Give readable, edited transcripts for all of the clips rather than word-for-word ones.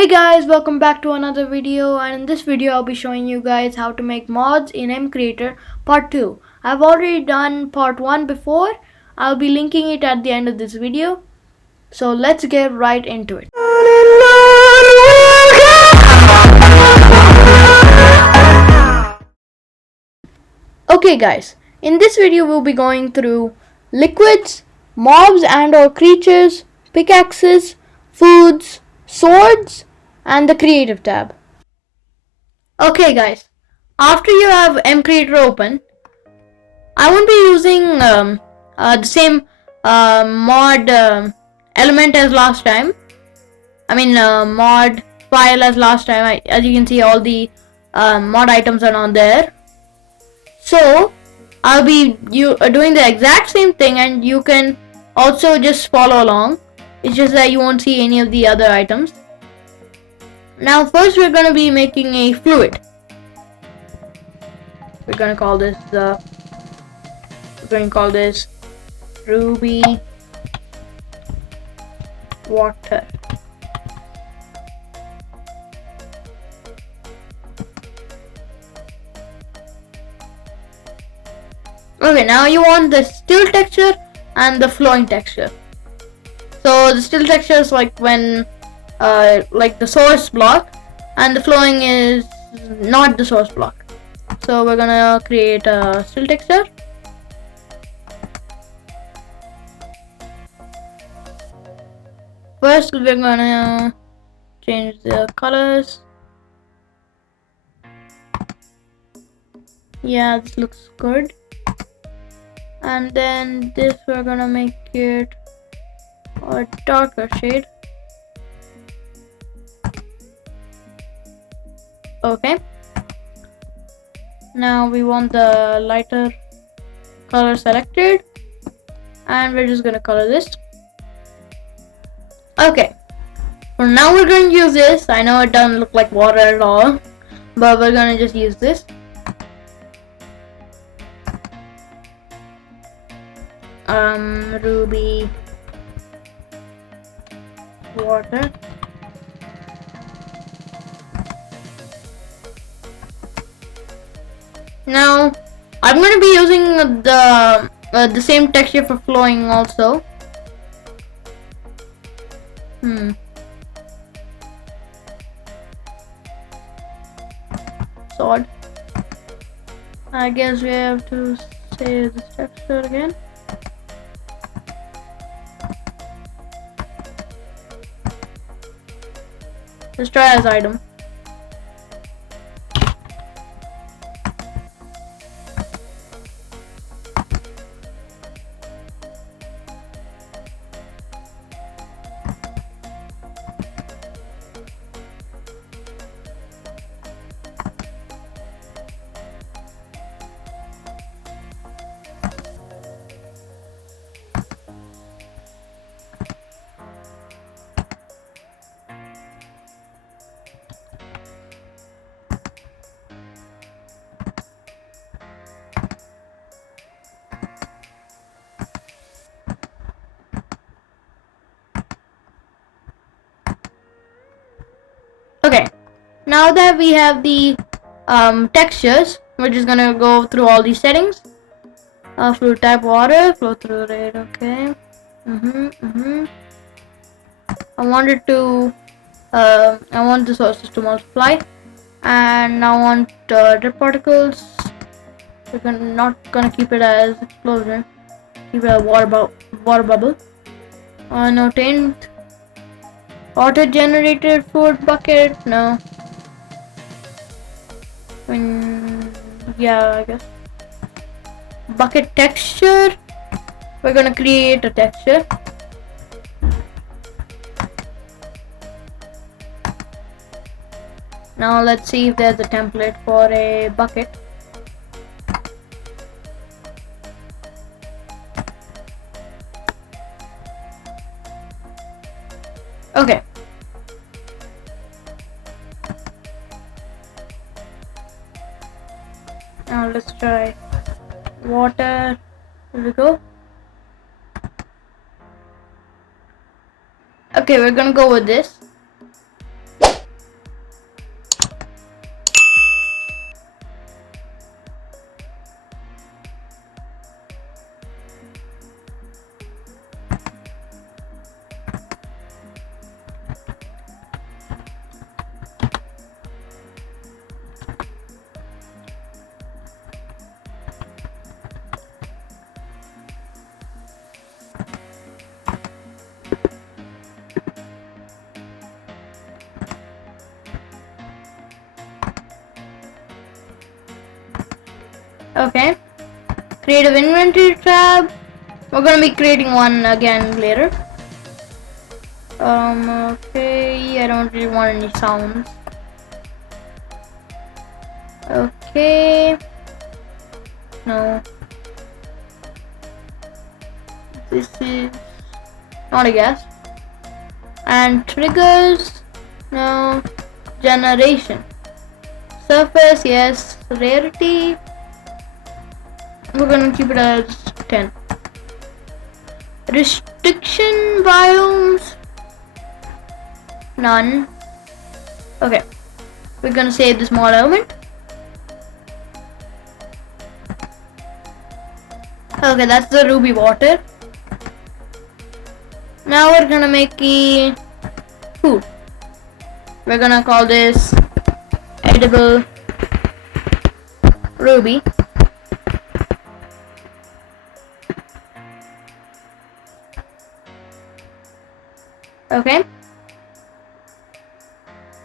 Hey guys, welcome back to another video, and in this video I'll be showing you guys how to make mods in Mcreator part 2. I've already done part 1 before. I'll be linking it at the end of this video. So let's get right into it. Okay guys, in this video we'll be going through liquids, mobs and or creatures, pickaxes, foods, swords, and the creative tab. Okay guys, after you have Mcreator open, I won't be using the same mod element as last time. Mod file as last time. As you can see, all the mod items are on there. So I'll be doing the exact same thing, and you can also just follow along. It's just that you won't see any of the other items. Now first we're going to be making a fluid. We're going to call this Ruby water. Okay, now you want the still texture and the flowing texture. So the still texture is like when like the source block, and the flowing is not the source block. So we're gonna create a still texture. First we're gonna change the colors. Yeah, this looks good. And then this we're gonna make it a darker shade. Okay. Now we want the lighter color selected, and we're just gonna color this. Okay. For now we're gonna use this. I know it doesn't look like water at all, but we're gonna just use this. Ruby water. Now I'm going to be using the same texture for flowing also. Sword. I guess we have to save this texture again. Let's try as item. Okay, now that we have the textures, we're just gonna go through all these settings. Fluid type water, flow through rate. Okay. I want the sources to multiply, and I want drip particles. We're not gonna keep it as explosion. Keep it a water bubble. No taint. Auto-generated food bucket, no. Yeah, I guess. Bucket texture. We're gonna create a texture. Now let's see if there's a template for a bucket. Okay. Now let's try water. Here we go. Okay, we're gonna go with this. Okay. Creative inventory tab. We're gonna be creating one again later. Okay, I don't really want any sounds. Okay. No. This is not a guess. And triggers. No. Generation. Surface, yes. Rarity. We're gonna keep it as 10. Restriction biomes. None. Okay. We're gonna save the small element. Okay, that's the ruby water. Now we're gonna make a food. We're gonna call this edible ruby. Okay.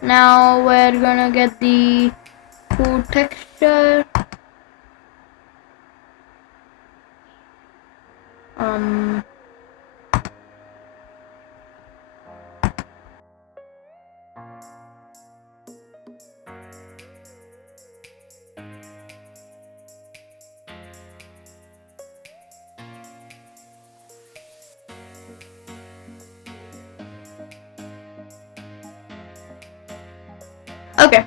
Now we're gonna get the food texture. Okay.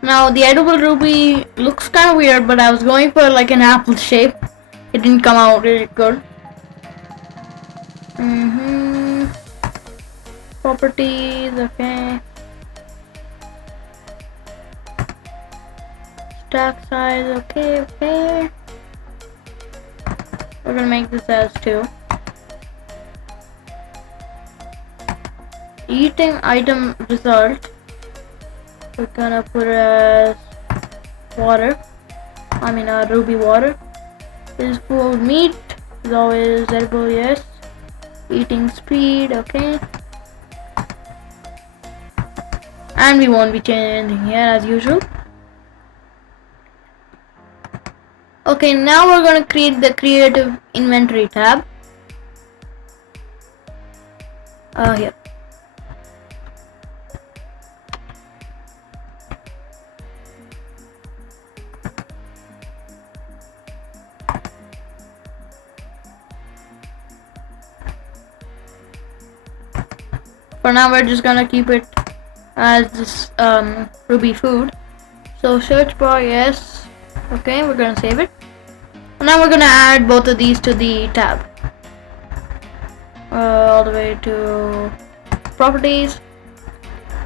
Now the edible ruby looks kind of weird, but I was going for like an apple shape. It didn't come out really good. Properties, okay. Stack size, okay. We're gonna make this as 2. Eating item result. We're gonna put it as water. Ruby water. Is food meat? Is always edible, yes. Eating speed, okay. And we won't be changing anything here as usual. Okay, now we're gonna create the creative inventory tab. Here. For now, we're just gonna keep it as this ruby food. So search bar, yes. Okay, we're gonna save it. And now we're gonna add both of these to the tab. All the way to properties.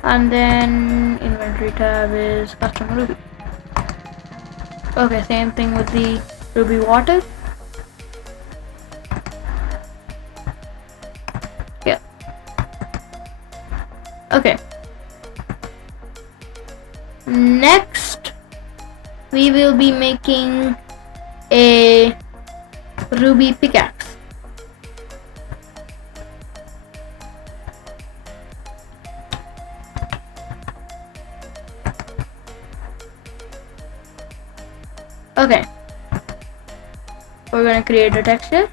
And then inventory tab is custom ruby. Okay, same thing with the ruby water. Yeah. Okay. Next, we will be making a ruby pickaxe. Okay. We're gonna create a texture.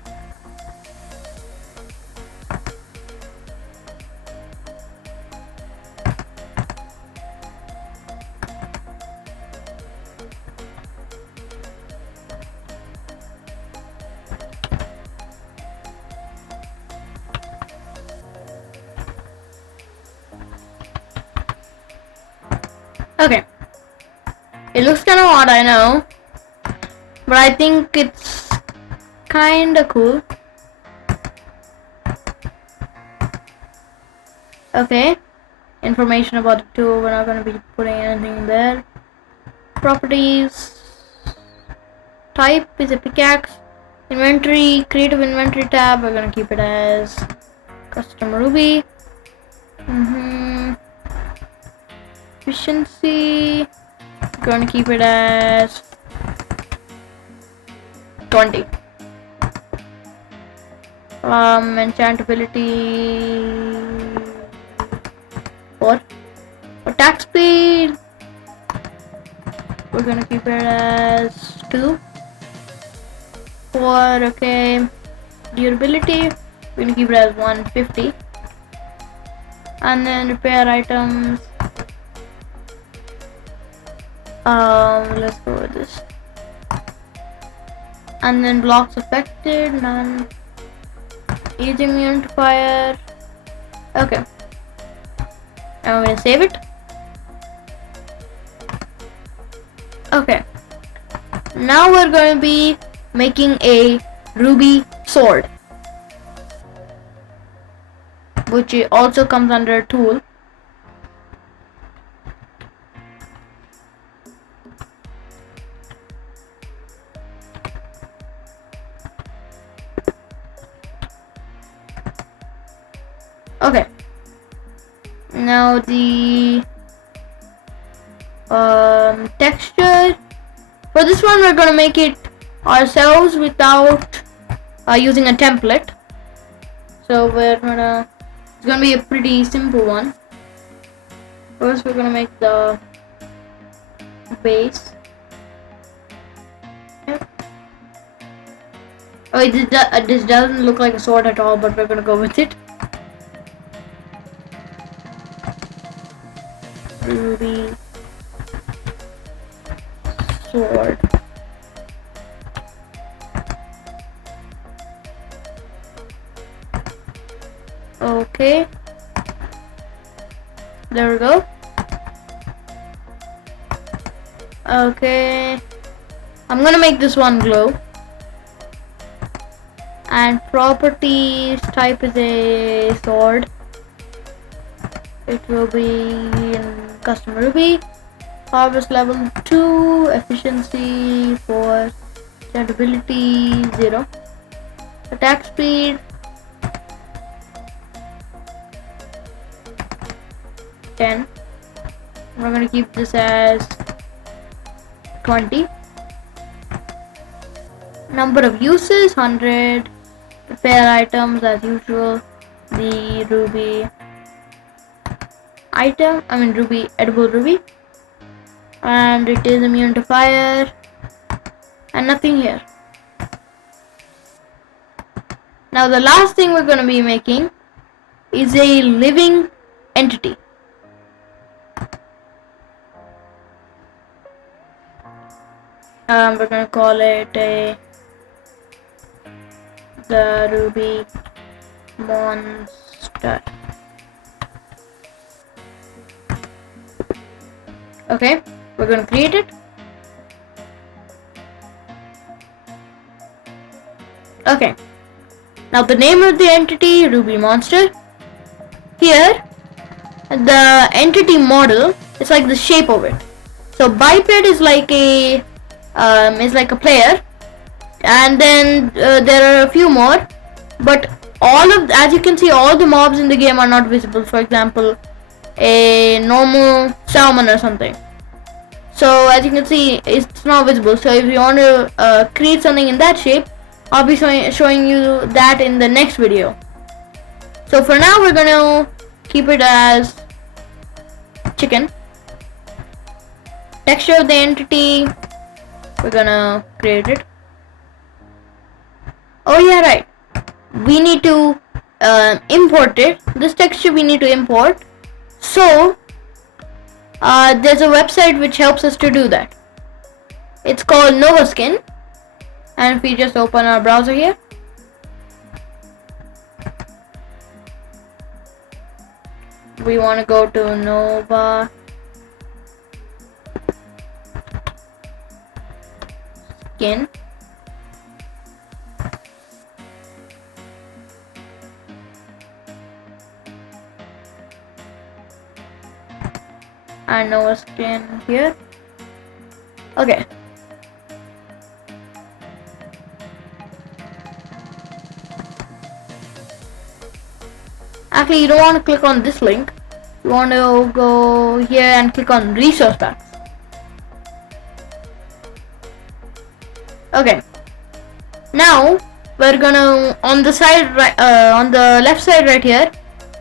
Okay. It looks kind of odd, I know. But I think it's kinda cool. Okay. Information about the tool, we're not gonna be putting anything in there. Properties. Type is a pickaxe. Inventory, creative inventory tab, we're gonna keep it as custom ruby. Efficiency, we're gonna keep it as 20. Enchantability 4. Attack speed, we're gonna keep it as 2. 4, okay. Durability, we're gonna keep it as 150. And then repair items. Let's go with this. And then blocks affected, none. Is immune to fire. Okay. And we're gonna save it. Okay. Now we're going to be making a ruby sword, which also comes under a tool. Okay. Now the texture. For this one, we're gonna make it ourselves without using a template. So it's gonna be a pretty simple one. First, we're gonna make the base. Oh, this doesn't look like a sword at all, but we're gonna go with it. Ruby sword. Okay. There we go. Okay. I'm gonna make this one glow. And properties type is a sword. It will be in custom Ruby. Harvest level 2, efficiency 4, durability 0, attack speed 10. We're gonna keep this as 20. Number of uses 100. Repair items as usual. The ruby item, ruby, edible ruby. And it is immune to fire, and nothing here. Now the last thing we're going to be making is a living entity. We're going to call it the ruby monster. Okay. We're going to create it. Okay. Now the name of the entity, Ruby Monster. Here, the entity model is like the shape of it. So biped is like a player, and then there are a few more. But as you can see, all the mobs in the game are not visible. For example, a normal salmon or something. So as you can see, it's not visible. So if you want to create something in that shape, I'll be showing you that in the next video. So for now, we're gonna keep it as chicken. Texture of the entity, we're gonna create it. Oh yeah, right. We need to import it. This texture we need to import. So there's a website which helps us to do that. It's called NovaSkin, and if we just open our browser here, we want to go to Nova Skin. And Nova Skin here. Okay. Actually, you don't want to click on this link. You want to go here and click on resource packs. Okay. Now we're gonna on the side on the left side right here,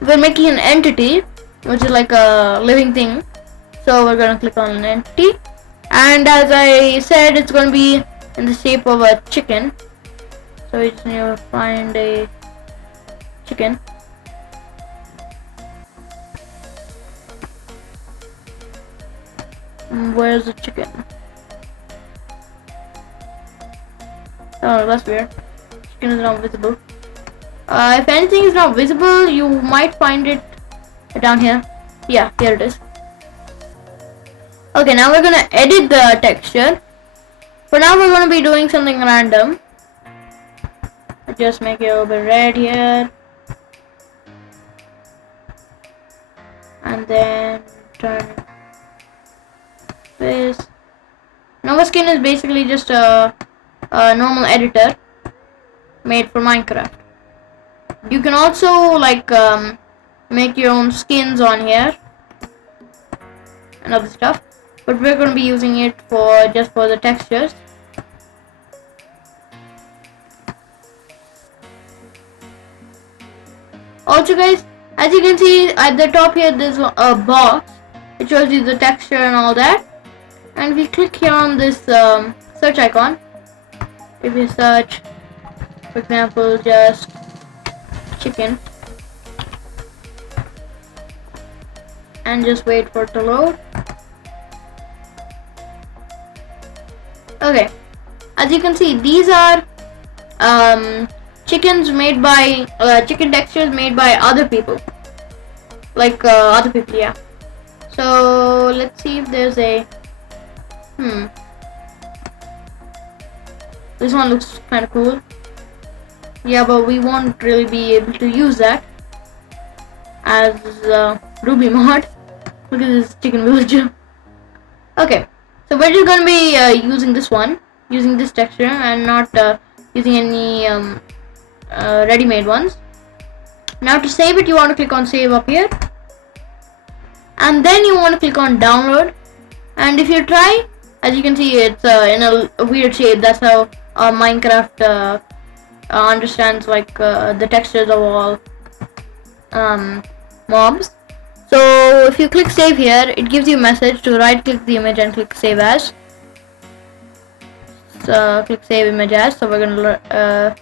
we're making an entity which is like a living thing. So we're gonna click on an entity, and as I said, it's gonna be in the shape of a chicken. So we just need to find a chicken. Where's the chicken? Oh, that's weird. Chicken is not visible. If anything is not visible, you might find it down here. Yeah, here it is. Okay, now we're gonna edit the texture. For now, we're gonna be doing something random. Just make it a little bit red here. And then turn this. Nova Skin is basically just a normal editor made for Minecraft. You can also like make your own skins on here and other stuff, but we're going to be using it for just for the textures. Also guys, as you can see at the top here, there's a box. It shows you the texture and all that. And if we click here on this search icon, if we search, for example, just chicken, and just wait for it to load. Okay, as you can see, these are chickens made by chicken textures made by other people, like other people, yeah. So let's see if there's a this one looks kind of cool. Yeah, but we won't really be able to use that as Ruby mod. Look at this chicken villager. Okay, so we're just gonna be using this one, using this texture, and not using any ready-made ones. Now to save it, you want to click on save up here, and then you want to click on download. And if you try, as you can see, it's in a weird shape. That's how Minecraft understands like the textures of all mobs. So if you click save here, it gives you a message to right click the image and click save as. So click save image as. So we're gonna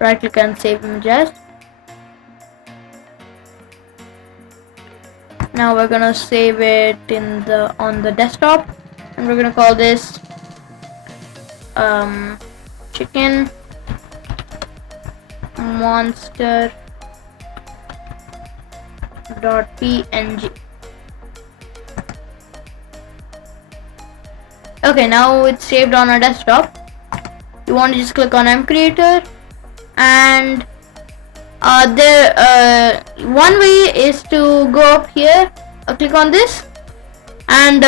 right click and save image as. Now we're gonna save it on the desktop, and we're gonna call this chicken monster .png. Okay, now it's saved on our desktop. You want to just click on Mcreator, and one way is to go up here, click on this, and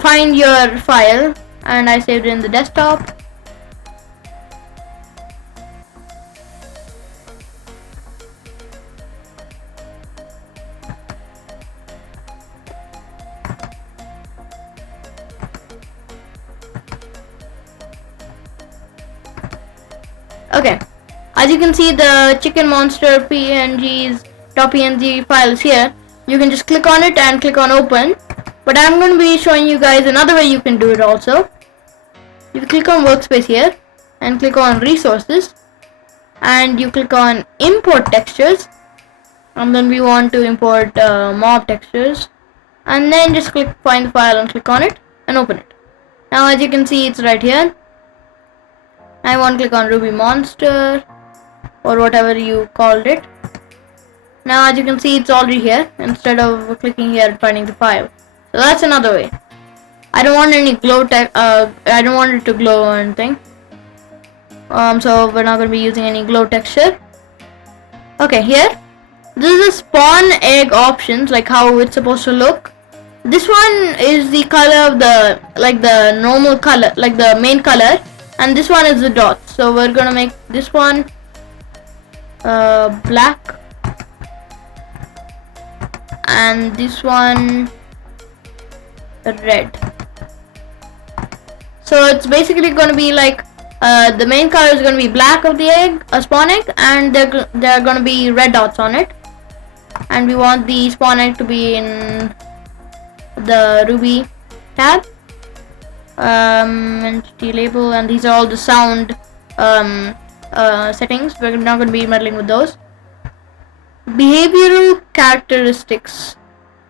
find your file. And I saved it in the desktop. Okay, as you can see, the chicken monster .png file is here. You can just click on it and click on open, but I'm going to be showing you guys another way you can do it also. You click on workspace here and click on resources, and you click on import textures, and then we want to import mob textures, and then just click find the file and click on it and open it. Now as you can see, it's right here. I want to click on Ruby Monster or whatever you called it. Now as you can see, it's already here instead of clicking here and finding the file. So that's another way. I don't want any glow I don't want it to glow or anything. So we're not going to be using any glow texture. Okay, here this is the spawn egg options, like how it's supposed to look. This one is the color of the normal color, like the main color. And this one is the dots. So we're gonna make this one black, and this one red. So it's basically gonna be like the main color is gonna be black of the egg, a spawn egg, and there are gonna be red dots on it. And we want the spawn egg to be in the Ruby tab. Entity label, and these are all the sound settings. We're not going to be meddling with those. Behavioral characteristics,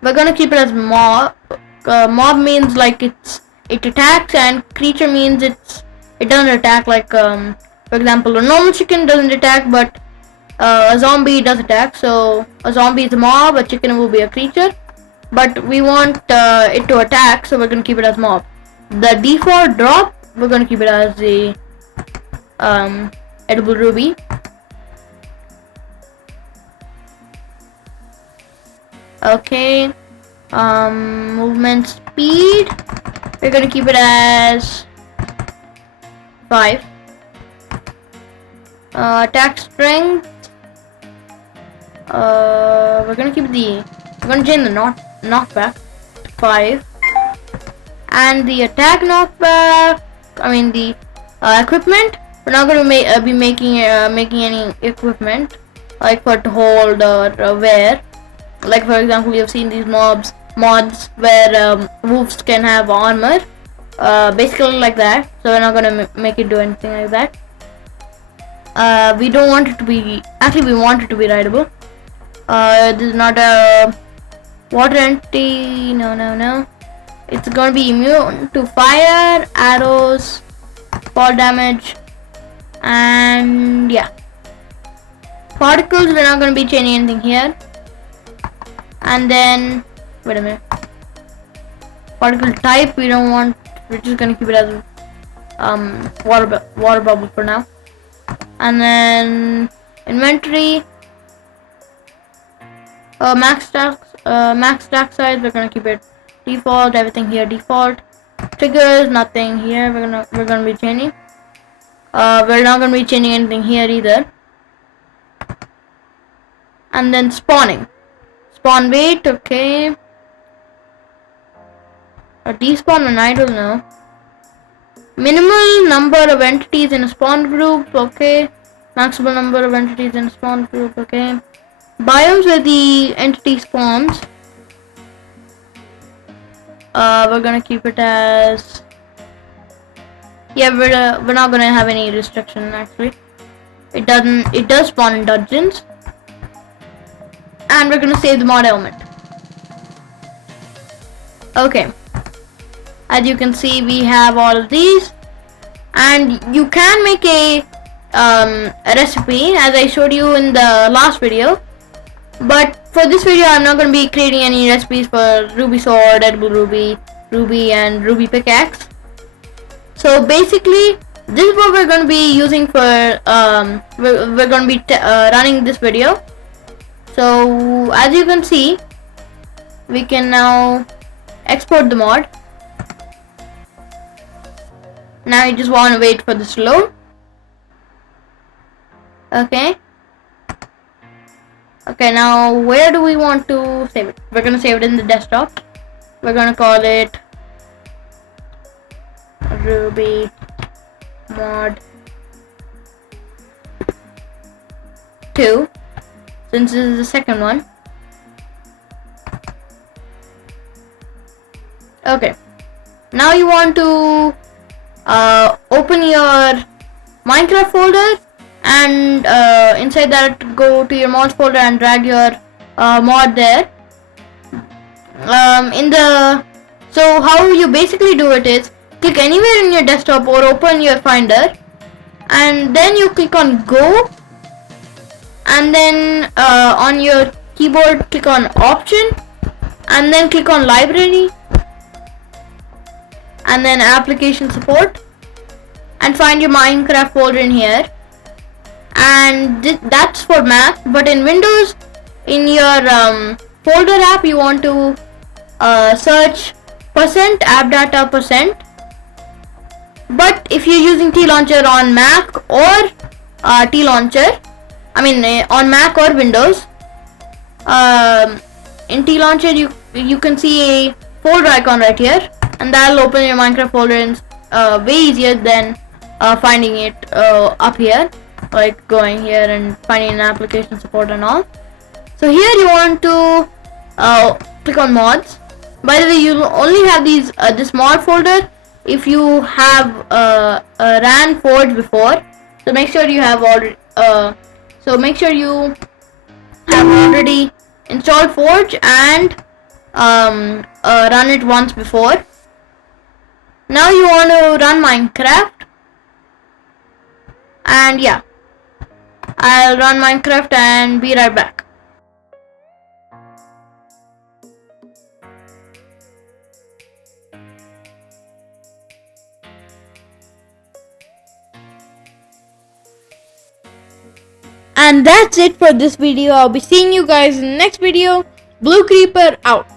we're going to keep it as mob. Mob means like it attacks, and creature means it doesn't attack. Like for example, a normal chicken doesn't attack, but a zombie does attack. So a zombie is a mob, a chicken will be a creature, but we want it to attack, so we're going to keep it as mob. The default drop, we're going to keep it as the edible ruby. Okay, movement speed, we're going to keep it as 5. Attack strength, we're going to keep we're going to change the knockback to 5. And the attack knockback, the equipment, we're not going to be making any equipment like for to hold or wear. Like for example, you've seen these mods where wolves can have armor, basically like that. So we're not going to make it do anything like that. We don't want it to be, actually we want it to be rideable. This is not a water entity, no. It's going to be immune to fire, arrows, fall damage, and yeah. Particles, we're not going to be changing anything here. And then, wait a minute. Particle type, we don't want, we're just going to keep it as water bubble for now. And then inventory, max stack size, we're going to keep it default. Everything here default. Triggers, nothing here. We're gonna be changing. We're not gonna be changing anything here either. And then spawning. Spawn weight, okay. Despawn an idle, no. Minimal number of entities in a spawn group, okay. Maximum number of entities in a spawn group, okay. Biomes where the entity spawns. We're gonna keep it as, yeah, we're not gonna have any restriction actually. It does spawn in dungeons. And we're gonna save the mod element. Okay. As you can see, we have all of these, and you can make a recipe as I showed you in the last video. But for this video, I'm not going to be creating any recipes for ruby sword, edible ruby, and ruby pickaxe. So basically, this is what we're going to be using for we're going to be running this video. So as you can see, we can now export the mod. Now you just want to wait for this to load. Okay, now where do we want to save it? We're going to save it in the desktop. We're going to call it ruby mod 2, since this is the second one. Okay, now you want to open your Minecraft folder, and inside that go to your mods folder and drag your mod there. So how you basically do it is click anywhere in your desktop or open your finder, and then you click on go, and then on your keyboard click on option, and then click on library, and then application support, and find your Minecraft folder in here. And that's for Mac, but in Windows, in your folder app, you want to search %appdata%. But if you're using T-Launcher on Mac or T-Launcher, on Mac or Windows, in T-Launcher you can see a folder icon right here, and that'll open your Minecraft folder in way easier than finding it up here, like going here and finding an application support and all. So here you want to click on mods. By the way, you only have this mod folder if you have ran Forge before. So make sure you have already. Make sure you have already installed Forge and run it once before. Now you want to run Minecraft, and yeah, I'll run Minecraft and be right back. And that's it for this video. I'll be seeing you guys in the next video. Blue Creeper out.